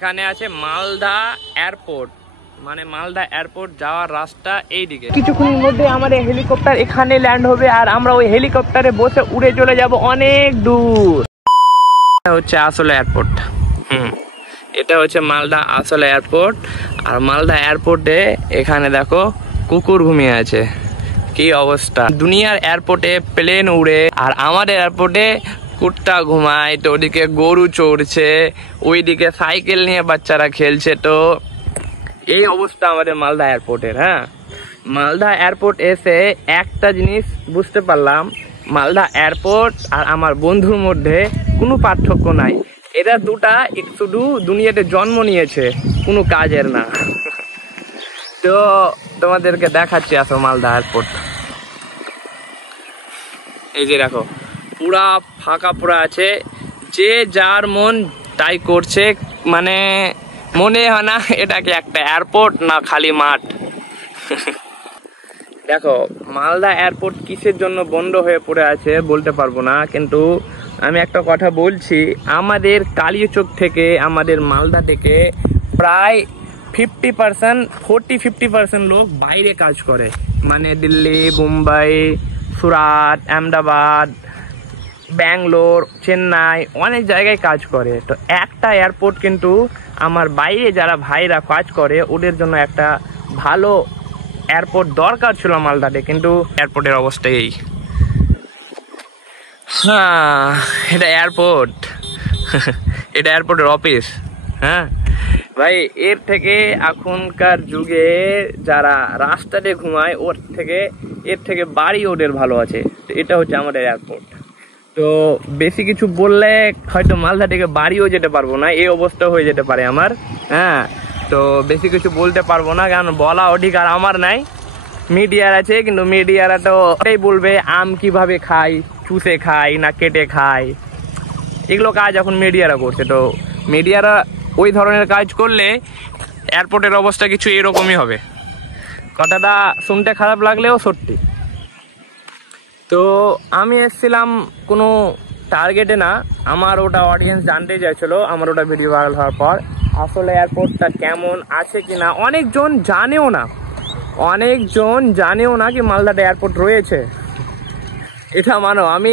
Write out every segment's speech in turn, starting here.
এখানে আছে মালদা এয়ারপোর্ট, মানে মালদা এয়ারপোর্ট যাওয়ার রাস্তা এইদিকে। কিছুক্ষণের মধ্যে আমাদের হেলিকপ্টার এখানে ল্যান্ড হবে আর আমরা ওই হেলিকপ্টারে বসে উড়ে চলে যাব অনেক দূর। এটা হচ্ছে আসলে এয়ারপোর্ট। এটা হচ্ছে মালদা আসলে এয়ারপোর্ট। আর মালদা এয়ারপোর্টে এখানে দেখো কুকুর ঘুমিয়ে আছে, কি অবস্থা। দুনিয়ার এয়ারপোর্টে প্লেন উড়ে আর আমাদের এয়ারপোর্টে কুত্তা ঘুমায়, তো ওদিকে গরু চড়ছে, ওইদিকে সাইকেল নিয়ে বাচ্চারা খেলছে। তো এই অবস্থা আমাদের মালদা এয়ারপোর্টের। হ্যাঁ, মালদা এয়ারপোর্ট এসে একটা জিনিস বুঝতে পারলাম, মালদা এয়ারপোর্ট আর আমার বন্ধুর মধ্যে কোনো পার্থক্য নাই। এরা দুটা শুধু দুনিয়াতে জন্ম নিয়েছে, কোনো কাজের না। তো তোমাদেরকে দেখাচ্ছি, আসো মালদা এয়ারপোর্ট। এই যে দেখো পুরা ফাঁকা পুরা আছে, যে যার মন তাই করছে, মানে মনে হয় না এটাকে একটা এয়ারপোর্ট না খালি মাঠ। দেখো মালদা এয়ারপোর্ট কিসের জন্য বন্ধ হয়ে পড়ে আছে বলতে পারবো না, কিন্তু আমি একটা কথা বলছি, আমাদের কালিয়াচক থেকে আমাদের মালদা থেকে প্রায় 50% লোক বাইরে কাজ করে, মানে দিল্লি, মুম্বাই, সুরাট, আহমেদাবাদ, ব্যাঙ্গালোর, চেন্নাই, অনেক জায়গায় কাজ করে। তো একটা এয়ারপোর্ট কিন্তু আমার বাইরে যারা ভাইরা কাজ করে ওদের জন্য একটা ভালো এয়ারপোর্ট দরকার ছিল মালদাতে, কিন্তু এয়ারপোর্টের অবস্থা এই। হ্যাঁ, এটা এয়ারপোর্ট, এটা এয়ারপোর্টের অফিস। হ্যাঁ ভাই, এর থেকে এখনকার যুগে যারা রাস্তাতে ঘুমায় এর থেকে বাড়ি ওদের ভালো আছে। এটা হচ্ছে আমাদের এয়ারপোর্ট। তো বেশি কিছু বললে হয়তো মালদা থেকে বাড়িও যেতে পারবো না, এই অবস্থা হয়ে যেতে পারে আমার। হ্যাঁ, তো বেশি কিছু বলতে পারবো না, কারণ বলা অধিকার আমার নাই, মিডিয়ার আছে। কিন্তু মিডিয়ারা তো এটাই বলবে আম কিভাবে খাই, চুষে খাই না কেটে খাই, এগুলো কাজ এখন মিডিয়ারা করছে। তো মিডিয়ারা ওই ধরনের কাজ করলে এয়ারপোর্টের অবস্থা কিছু এরকমই হবে। কথাটা শুনতে খারাপ লাগলেও সত্যি। তো আমি এসেছিলাম কোনো টার্গেটে না, আমার ওটা অডিয়েন্স জানতে চাইছিলো আমার ওটা ভিডিও ভাইরাল হওয়ার পর আসলে এয়ারপোর্টটা কেমন আছে কিনা। অনেকজন জানেও না কি মালদাতে এয়ারপোর্ট রয়েছে, এটা মানো। আমি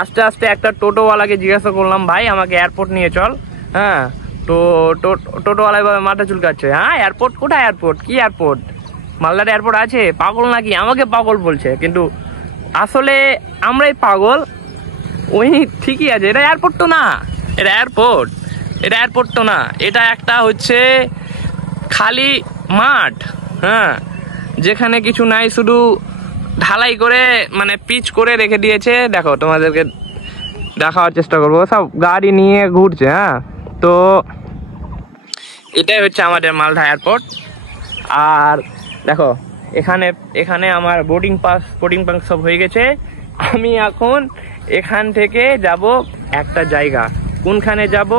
আস্তে আস্তে একটা টোটোওয়ালাকে জিজ্ঞাসা করলাম, ভাই আমাকে এয়ারপোর্ট নিয়ে চল। হ্যাঁ, তো টোটোওয়ালা এভাবে মাথা চুলকাচ্ছে, হ্যাঁ এয়ারপোর্ট কোথায়, এয়ারপোর্ট কি এয়ারপোর্ট, মালদাতে এয়ারপোর্ট আছে, পাগল নাকি, আমাকে পাগল বলছে। কিন্তু আসলে আমরাই পাগল, ওই ঠিকই আছে। এটা এয়ারপোর্ট তো না, এটা এয়ারপোর্ট তো না, এটা একটা হচ্ছে খালি মাঠ। হ্যাঁ, যেখানে কিছু নাই, শুধু ঢালাই করে মানে পিচ করে রেখে দিয়েছে। দেখো তোমাদেরকে দেখাবার চেষ্টা করবো, সব গাড়ি নিয়ে ঘুরছে। হ্যাঁ, তো এটাই হচ্ছে আমাদের মালদা এয়ারপোর্ট। আর দেখো এখানে আমার বোর্ডিং পাস সব হয়ে গেছে। আমি এখন এখান থেকে যাব একটা জায়গা, কোনখানে যাব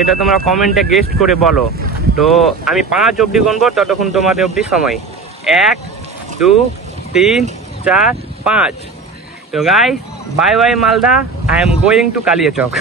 এটা তোমরা কমেন্টে গেস্ট করে বলো। তো আমি 5 অবধি গুনবো, ততক্ষণ তোমাদের অবধি সময়। 1 2 3 4 5। তো guys, bye bye Malda, I am going to Kaliachak.